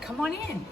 Come on in.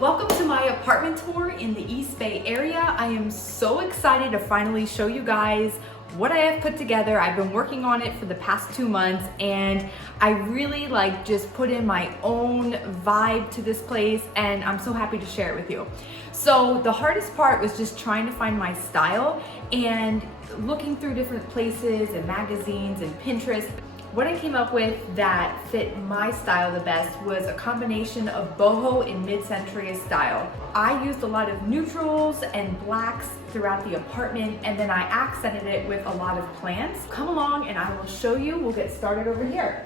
Welcome to my apartment tour in the East Bay area. I am so excited to finally show you guys what I have put together. I've been working on it for the past 2 months and I really just put in my own vibe to this place and I'm so happy to share it with you. So the hardest part was just trying to find my style and looking through different places and magazines and Pinterest. What I came up with that fit my style the best was a combination of boho and mid-century style. I used a lot of neutrals and blacks throughout the apartment, and then I accented it with a lot of plants. Come along and I will show you. We'll get started over here.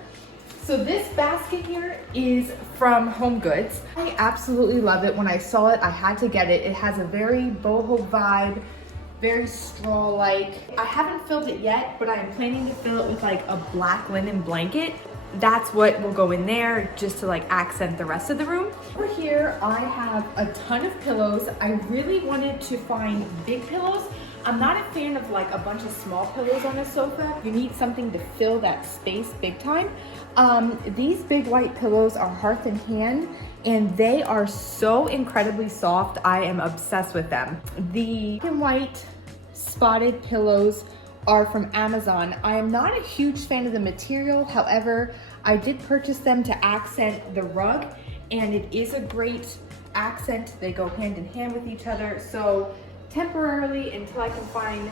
So this basket here is from HomeGoods. I absolutely love it. When I saw it, I had to get it. It has a very boho vibe, very straw-like. I haven't filled it yet, but I am planning to fill it with like a black linen blanket. That's what will go in there just to like accent the rest of the room. Over here, I have a ton of pillows. I really wanted to find big pillows. I'm not a fan of like a bunch of small pillows on a sofa. You need something to fill that space big time. These big white pillows are Hearth and Hand, and they are so incredibly soft. I am obsessed with them. The black and white spotted pillows are from Amazon. I am not a huge fan of the material. However, I did purchase them to accent the rug, and it is a great accent. They go hand in hand with each other. So temporarily, until I can find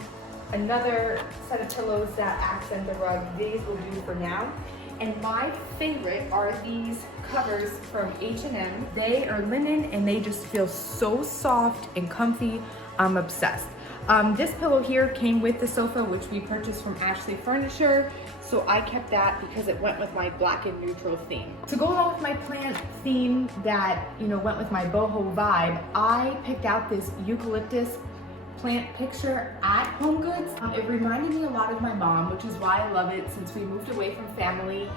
another set of pillows that accent the rug, these will do for now. And my favorite are these covers from H&M. They are linen and they just feel so soft and comfy. I'm obsessed. This pillow here came with the sofa, which we purchased from Ashley Furniture. So I kept that because it went with my black and neutral theme. To go along with my plant theme that, went with my boho vibe, I picked out this eucalyptus plant picture at HomeGoods. It reminded me a lot of my mom, which is why I love it since we moved away from family.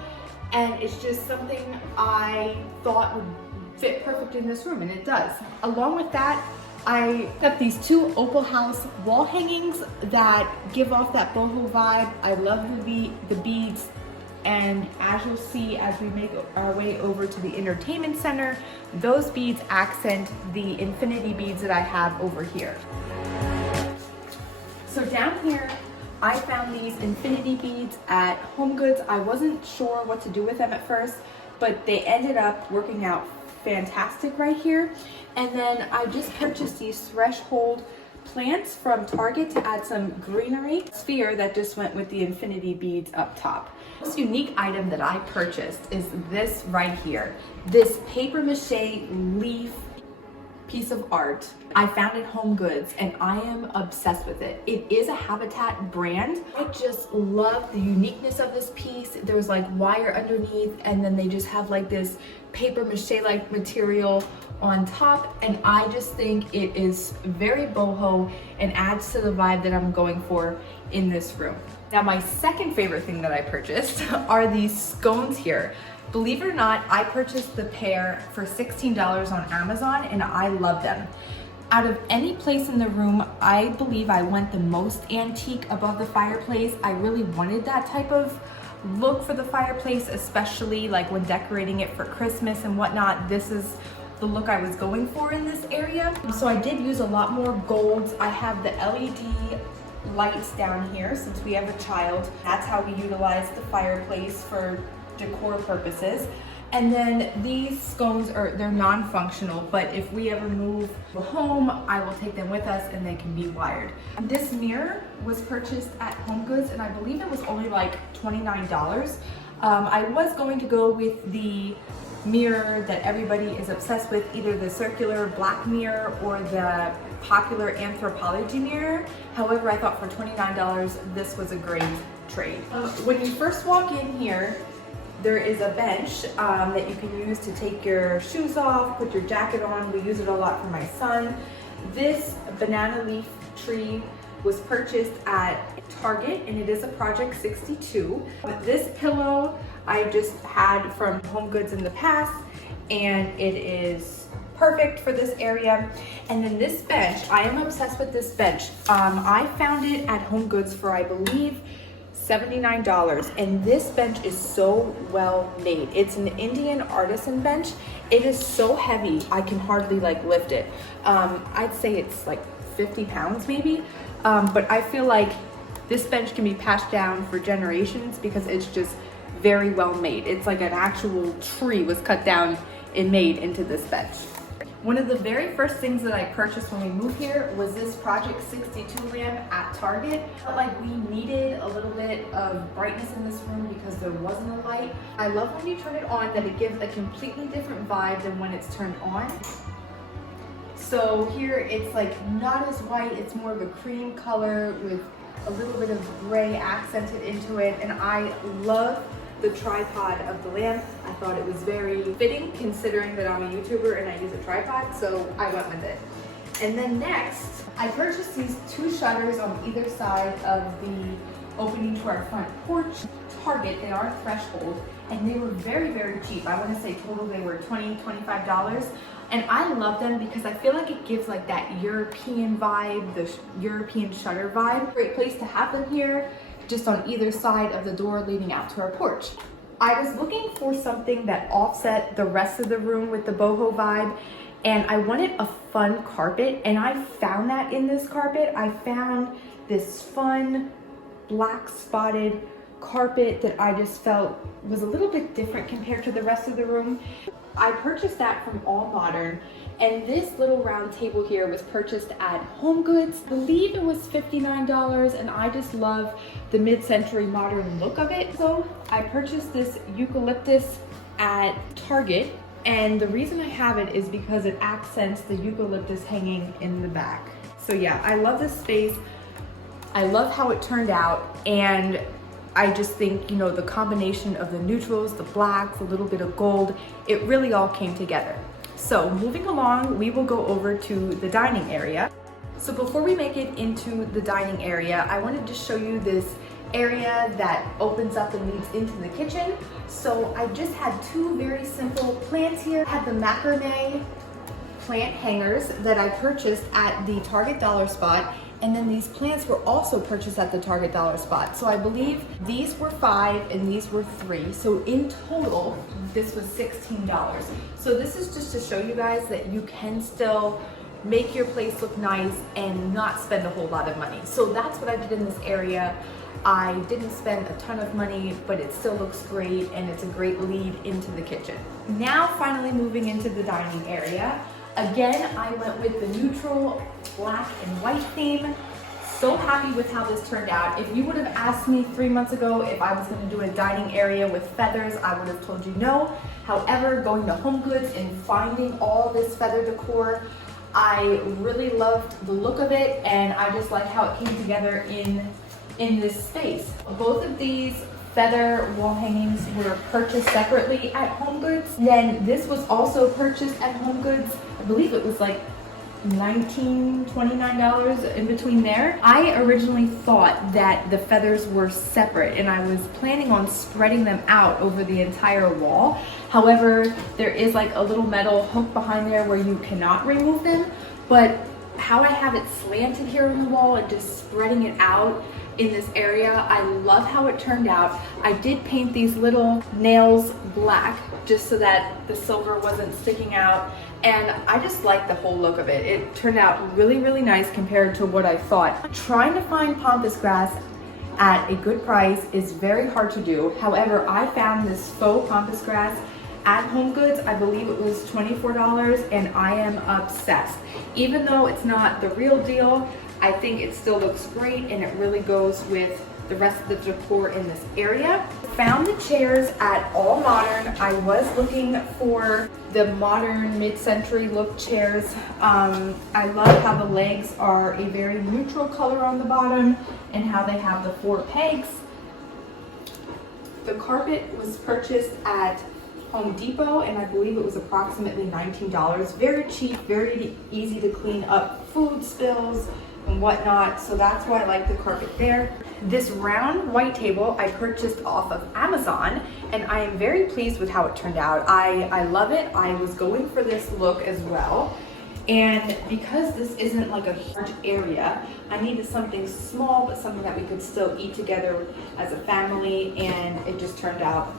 And it's just something I thought would fit perfect in this room, and it does. Along with that, I got these 2 Opal House wall hangings that give off that boho vibe. I love the beads, and as you'll see as we make our way over to the entertainment center, those beads accent the infinity beads that I have over here. So down here, I found these infinity beads at HomeGoods. I wasn't sure what to do with them at first, but they ended up working out fantastic right here. And then I just purchased these threshold plants from Target to add some greenery sphere that just went with the infinity beads up top. The most unique item that I purchased is this right here. This paper mache leaf piece of art I found at HomeGoods, and I am obsessed with it. It is a Habitat brand. I just love the uniqueness of this piece. There's like wire underneath, and then they just have like this paper mache like material on top, and I just think it is very boho and adds to the vibe that I'm going for in this room. Now, my second favorite thing that I purchased are these scones here. Believe it or not, I purchased the pair for $16 on Amazon, and I love them. Out of any place in the room, I believe I went the most antique above the fireplace. I really wanted that type of look for the fireplace, especially like when decorating it for Christmas and whatnot. This is the look I was going for in this area. So I did use a lot more golds. I have the LED lights down here since we have a child. That's how we utilize the fireplace for decor purposes. And then these scones they're non-functional, but if we ever move home, I will take them with us and they can be wired. This mirror was purchased at HomeGoods, and I believe it was only like $29. I was going to go with the mirror that everybody is obsessed with, either the circular black mirror or the popular Anthropology mirror. However, I thought for $29, this was a great trade. When you first walk in here, there is a bench that you can use to take your shoes off, put your jacket on. We use it a lot for my son. This banana leaf tree was purchased at Target, and it is a Project 62. This pillow I just had from HomeGoods in the past, and it is perfect for this area. And then this bench, I am obsessed with this bench. I found it at Home Goods for, I believe, $79, and this bench is so well made. It's an Indian artisan bench. It is so heavy, I can hardly like lift it. I'd say it's like 50 pounds maybe, but I feel like this bench can be passed down for generations because it's just very well made. It's like an actual tree was cut down and made into this bench. One of the very first things that I purchased when we moved here was this Project 62 lamp at Target. I felt like we needed a little bit of brightness in this room because there wasn't a light. I love when you turn it on that it gives a completely different vibe than when it's turned on. So here it's like not as white, it's more of a cream color with a little bit of gray accented into it, and I love the tripod of the lamp. I thought it was very fitting considering that I'm a YouTuber and I use a tripod, so I went with it. And then next, I purchased these two shutters on either side of the opening to our front porch. Target, they are Threshold, and they were very, very cheap. I want to say total they were $20, $25. And I love them because I feel like it gives like that European vibe, the European shutter vibe. Great place to have them here, just on either side of the door leading out to our porch. I was looking for something that offset the rest of the room with the boho vibe, and I wanted a fun carpet, and I found that in this carpet. I found this fun black spotted carpet that I just felt was a little bit different compared to the rest of the room. I purchased that from All Modern, and this little round table here was purchased at Home Goods. I believe it was $59, and I just love the mid-century modern look of it. So I purchased this eucalyptus at Target, and the reason I have it is because it accents the eucalyptus hanging in the back. So yeah, I love this space. I love how it turned out, and I just think, you know, the combination of the neutrals, the blacks, a little bit of gold, it really all came together. So moving along, we will go over to the dining area. So before we make it into the dining area, I wanted to show you this area that opens up and leads into the kitchen. So I just had two very simple plants here. I had the macrame plant hangers that I purchased at the Target Dollar Spot, and then these plants were also purchased at the Target Dollar Spot. So I believe these were $5 and these were $3. So in total, this was $16. So this is just to show you guys that you can still make your place look nice and not spend a whole lot of money. So that's what I did in this area. I didn't spend a ton of money, but it still looks great, and it's a great lead into the kitchen. Now finally moving into the dining area. Again, I went with the neutral black and white theme. So happy with how this turned out. If you would have asked me 3 months ago if I was going to do a dining area with feathers, I would have told you no. However, going to Home Goods and finding all this feather decor, I really loved the look of it, and I just like how it came together in this space. Both of these feather wall hangings were purchased separately at Home Goods. Then this was also purchased at Home Goods. I believe it was like $19, $29 in between there. I originally thought that the feathers were separate, and I was planning on spreading them out over the entire wall. However, there is like a little metal hook behind there where you cannot remove them, but how I have it slanted here on the wall and just spreading it out in this area, I love how it turned out. I did paint these little nails black just so that the silver wasn't sticking out, and I just like the whole look of it. It turned out really, really nice compared to what I thought. Trying to find pampas grass at a good price is very hard to do. However, I found this faux pampas grass at Home Goods. I believe it was $24, and I am obsessed. Even though it's not the real deal, I think it still looks great, and it really goes with the rest of the decor in this area. Found the chairs at All Modern. I was looking for the modern mid-century look chairs. I love how the legs are a very neutral color on the bottom and how they have the 4 pegs. The carpet was purchased at Home Depot, and I believe it was approximately $19. Very cheap, very easy to clean up food spills, and whatnot, so that's why I like the carpet there. This round white table I purchased off of Amazon, and I am very pleased with how it turned out. I love it. I was going for this look as well, and because this isn't like a large area, I needed something small but something that we could still eat together as a family, and it just turned out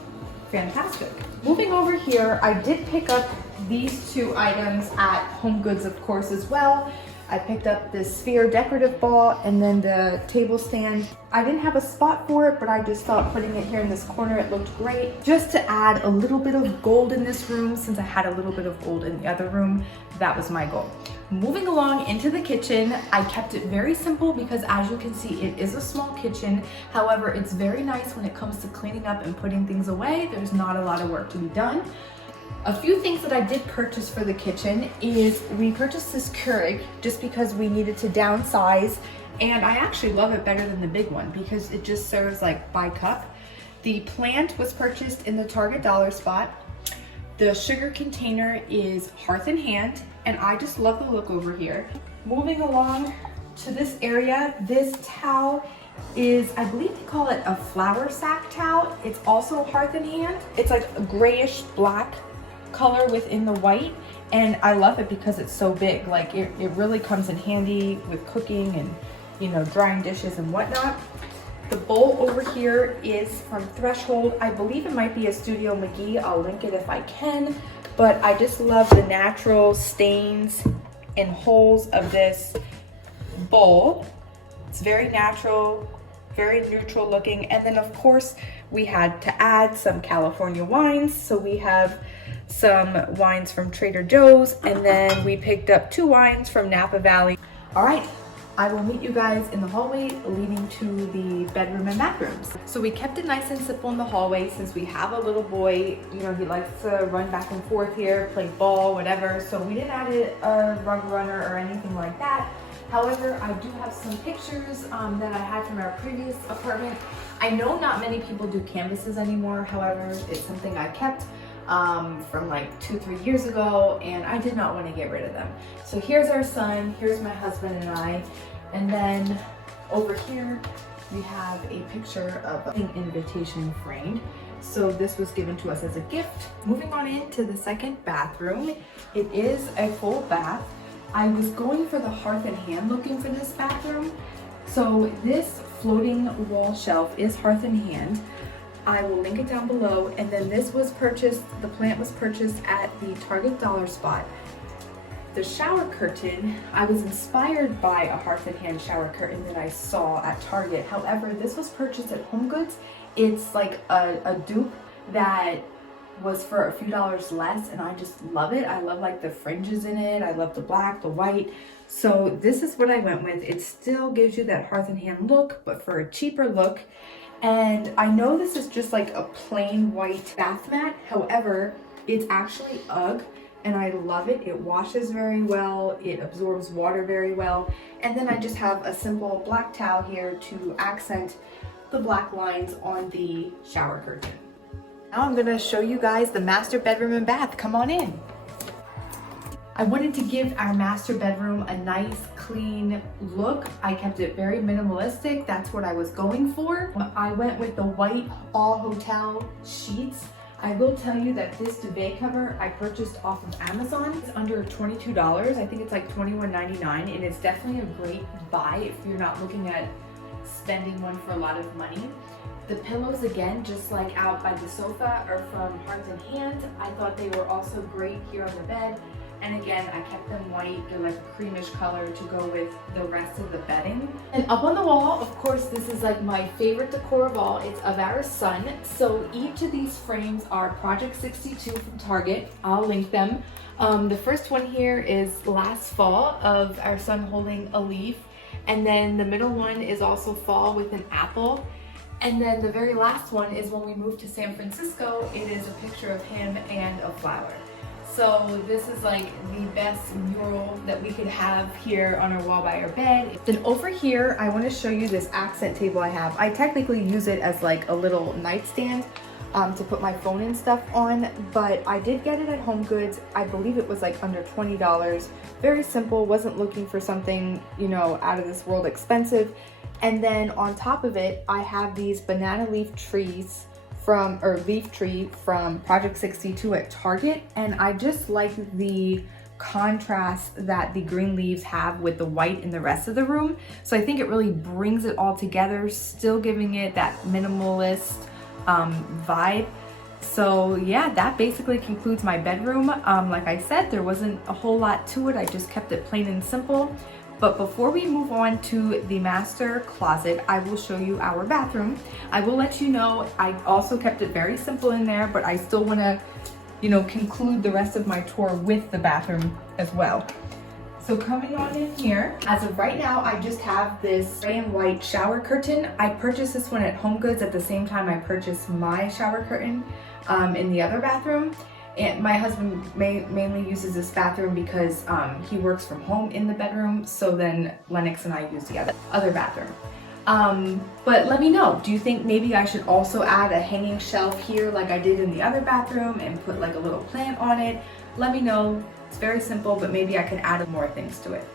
fantastic. Moving over here, I did pick up these two items at Home Goods, of course, as well. I picked up this sphere decorative ball and then the table stand. I didn't have a spot for it, but I just thought putting it here in this corner, it looked great. Just to add a little bit of gold in this room, since I had a little bit of gold in the other room, that was my goal. Moving along into the kitchen, I kept it very simple because, as you can see, it is a small kitchen. However, it's very nice when it comes to cleaning up and putting things away. There's not a lot of work to be done. A few things that I did purchase for the kitchen is we purchased this Keurig just because we needed to downsize, and I actually love it better than the big one because it just serves like by cup. The plant was purchased in the Target dollar spot. The sugar container is Hearth and Hand, and I just love the look over here. Moving along to this area, this towel is, I believe they call it a flour sack towel. It's also Hearth and Hand. It's like a grayish black color within the white, and I love it because it's so big. Like it really comes in handy with cooking and, you know, drying dishes and whatnot. The bowl over here is from Threshold. I believe it might be a Studio McGee. I'll link it if I can, but I just love the natural stains and holes of this bowl. It's very natural, very neutral looking. And then of course we had to add some California wines. So we have some wines from Trader Joe's, and then we picked up 2 wines from Napa Valley. All right, I will meet you guys in the hallway leading to the bedroom and bathrooms. So we kept it nice and simple in the hallway since we have a little boy. You know, he likes to run back and forth here, play ball, whatever. So we didn't add a rug runner or anything like that. However, I do have some pictures that I had from our previous apartment. I know not many people do canvases anymore. However, it's something I kept from like 2-3 years ago, and I did not want to get rid of them. So here's our son, here's my husband and I, and then over here we have a picture of an invitation framed. So this was given to us as a gift. Moving on into the second bathroom, it is a full bath. I was going for the Hearth and Hand looking for this bathroom. So this floating wall shelf is Hearth and Hand. I will link it down below. And then this was purchased, the plant was purchased at the Target dollar spot. The shower curtain, I was inspired by a Hearth and Hand shower curtain that I saw at Target. However, this was purchased at Home Goods. It's like a dupe that was for a few dollars less, and I just love it. I love like the fringes in it. I love the black, the white. So this is what I went with. It still gives you that Hearth and Hand look, but for a cheaper look. And I know this is just like a plain white bath mat. However, it's actually UGG, and I love it. It washes very well. It absorbs water very well. And then I just have a simple black towel here to accent the black lines on the shower curtain. Now I'm gonna show you guys the master bedroom and bath. Come on in. I wanted to give our master bedroom a nice clean look. I kept it very minimalistic. That's what I was going for. I went with the white all hotel sheets. I will tell you that this duvet cover I purchased off of Amazon. It's under $22. I think it's like $21.99, and it's definitely a great buy if you're not looking at spending one for a lot of money. The pillows, again, just like out by the sofa, are from Hearth and Hand. I thought they were also great here on the bed. And again, I kept them white. They're like a creamish color to go with the rest of the bedding. And up on the wall, of course, this is like my favorite decor of all. It's of our son. So each of these frames are Project 62 from Target. I'll link them. The first one here is last fall of our son holding a leaf. And then the middle one is also fall with an apple. And then the very last one is when we moved to San Francisco. It is a picture of him and a flower. So this is like the best mural that we could have here on our wall by our bed. Then over here, I want to show you this accent table I have. I technically use it as like a little nightstand, to put my phone and stuff on, but I did get it at HomeGoods. I believe it was like under $20. Very simple, wasn't looking for something, you know, out of this world expensive. And then on top of it, I have these banana leaf trees leaf tree from Project 62 at Target, and I just like the contrast that the green leaves have with the white in the rest of the room. So I think it really brings it all together, still giving it that minimalist vibe. So yeah, that basically concludes my bedroom. Like I said, there wasn't a whole lot to it. I just kept it plain and simple. But before we move on to the master closet, I will show you our bathroom. I will let you know, I also kept it very simple in there, but I still wanna, you know, conclude the rest of my tour with the bathroom as well. So coming on in here, as of right now, I just have this gray and white shower curtain. I purchased this one at HomeGoods at the same time I purchased my shower curtain in the other bathroom. And my husband mainly uses this bathroom because he works from home in the bedroom, so then Lennix and I use the other bathroom. But let me know, do you think maybe I should also add a hanging shelf here like I did in the other bathroom and put like a little plant on it? Let me know. It's very simple, but maybe I can add more things to it.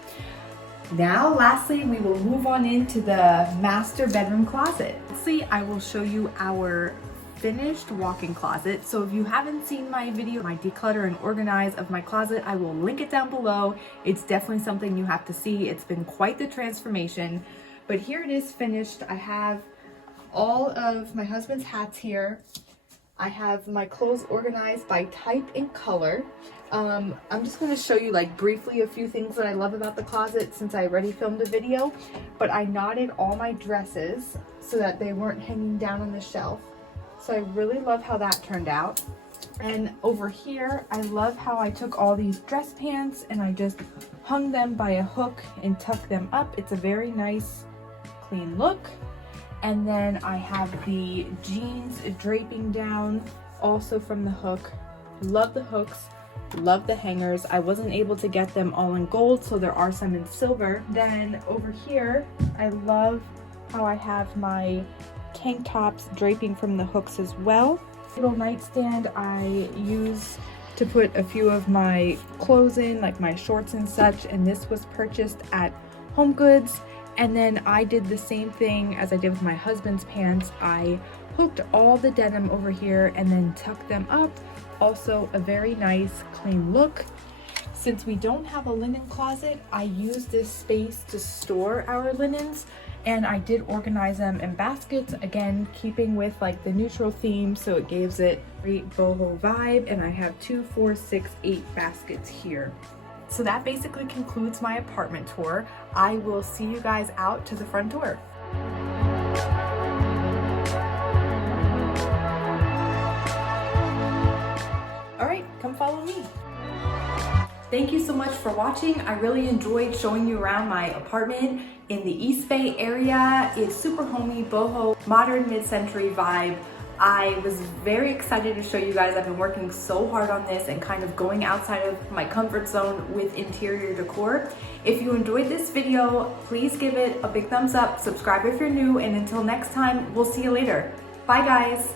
Now, lastly, we will move on into the master bedroom closet. Lastly, I will show you our finished walk-in closet. So if you haven't seen my video, my declutter and organize of my closet, I will link it down below. It's definitely something you have to see. It's been quite the transformation, but here it is finished. I have all of my husband's hats here. I have my clothes organized by type and color. I'm just going to show you like briefly a few things that I love about the closet since I already filmed a video, but I knotted all my dresses so that they weren't hanging down on the shelf. So I really love how that turned out. And over here, I love how I took all these dress pants and I just hung them by a hook and tucked them up. It's a very nice, clean look. And then I have the jeans draping down also from the hook. Love the hooks, love the hangers. I wasn't able to get them all in gold, so there are some in silver. Then over here, I love how I have my tank tops draping from the hooks as well. Little nightstand I use to put a few of my clothes in, like my shorts and such, and this was purchased at HomeGoods. And then I did the same thing as I did with my husband's pants. I hooked all the denim over here and then tucked them up. Also a very nice clean look. Since we don't have a linen closet, I use this space to store our linens, and I did organize them in baskets, again keeping with like the neutral theme, so it gives it a great boho vibe. And I have 2, 4, 6, 8 baskets here. So that basically concludes my apartment tour. I will see you guys out to the front door. All right, come follow me. Thank you so much for watching. I really enjoyed showing you around my apartment in the East Bay area. It's super homey, boho, modern mid-century vibe. I was very excited to show you guys. I've been working so hard on this and kind of going outside of my comfort zone with interior decor. If you enjoyed this video, please give it a big thumbs up, subscribe if you're new, and until next time, we'll see you later. Bye guys.